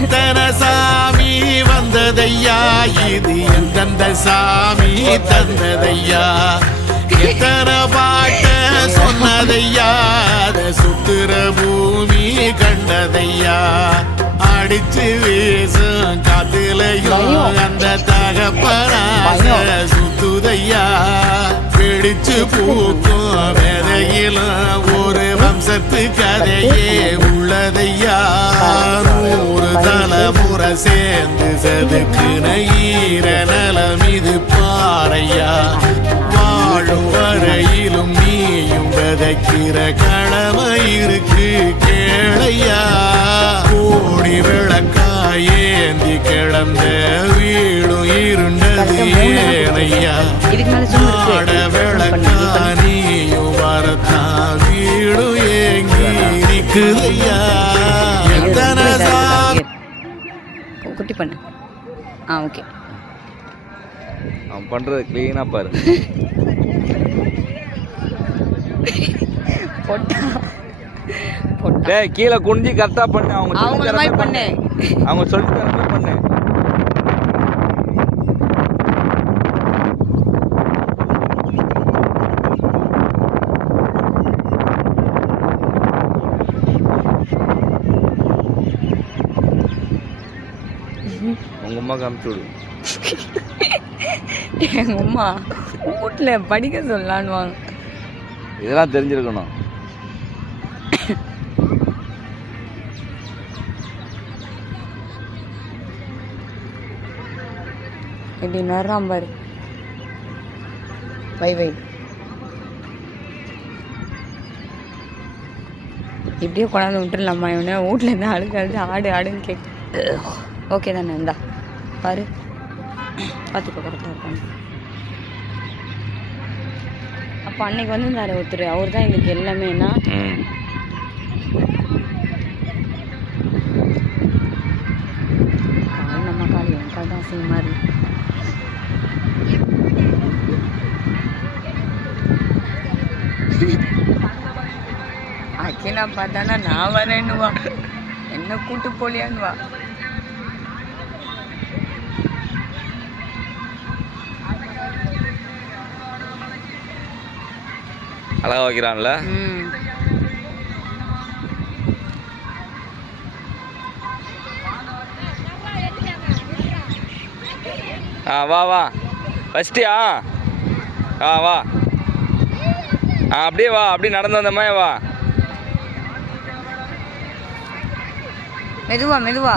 எத்தனை சாமி வந்ததையா, இது எந்தெந்த சாமி தந்ததையா, எத்தனை பாட்ட சொன்னதையா, அத சுத்துற பூமி கண்டதையா, அடிச்சு வீசும் காத்துலையும் அந்த தகப்பனாச சுத்துதையா, பிடிச்சு பூக்கும் வேதையிலும் ஒரு வம்சத்து கதையே உள்ளதையா, 100 தலைமுறை சேர்ந்து செதுக்குன ஈர நலம் இது பாறையா, வாழும் வரையிலும் நீயும் விதைக்கிற கடமை இருக்கு கேளையா, கோடி விளக்காயேந்தி கிடந்த வீடும் இருண்டது ஏனையா, ஆட விளக்கா நீயும் வரத்தா வீடும் ஏங்கி நிக்குதையா, எத்தனை குட்டி பண்ணு. ஓகே, அவன் பண்றது கிளீனா பாரு. டேய் கீழே குனிஞ்சு கரெக்டா பண்ணு. அவங்க மாதிரி பண்ணு, அவங்க சொல்லி தர மாதிரி பண்ணு. உங்க அம்மா காமிச்சு விடு. எங்க அம்மா வீட்டுல படிக்க சொல்லலான்னு இதெல்லாம் தெரிஞ்சிருக்கணும். இப்படி வர்றான் பாரு. வை வை இப்படியே கொண்டாந்து விட்டுடலாமா? இவனை வீட்டில் இருந்து அழுது ஆடு ஆடுன்னு கேட்க. ஓகே தானே, இந்தா பாரு, பார்த்துக்கோ கரெக்டாக இருக்காங்க. அப்போ அன்னைக்கு வந்து இருந்தாரு ஒருத்தர், அவர் தான் எங்களுக்கு எல்லாமே. என்ன கால் நம்ம கால் என் கால் தான் செய்ய மாதிரி. அக்கிலா பார்த்தானா நான் வரேன்னுவா, என்ன கூட்டு போலியான்னுவா. அழகா வைக்கிறான்ல. வா வா ஃபஸ்ட்டியா, வா அப்படியே வா, அப்படியே நடந்து வந்த மாதிரி வா. மெதுவா மெதுவா.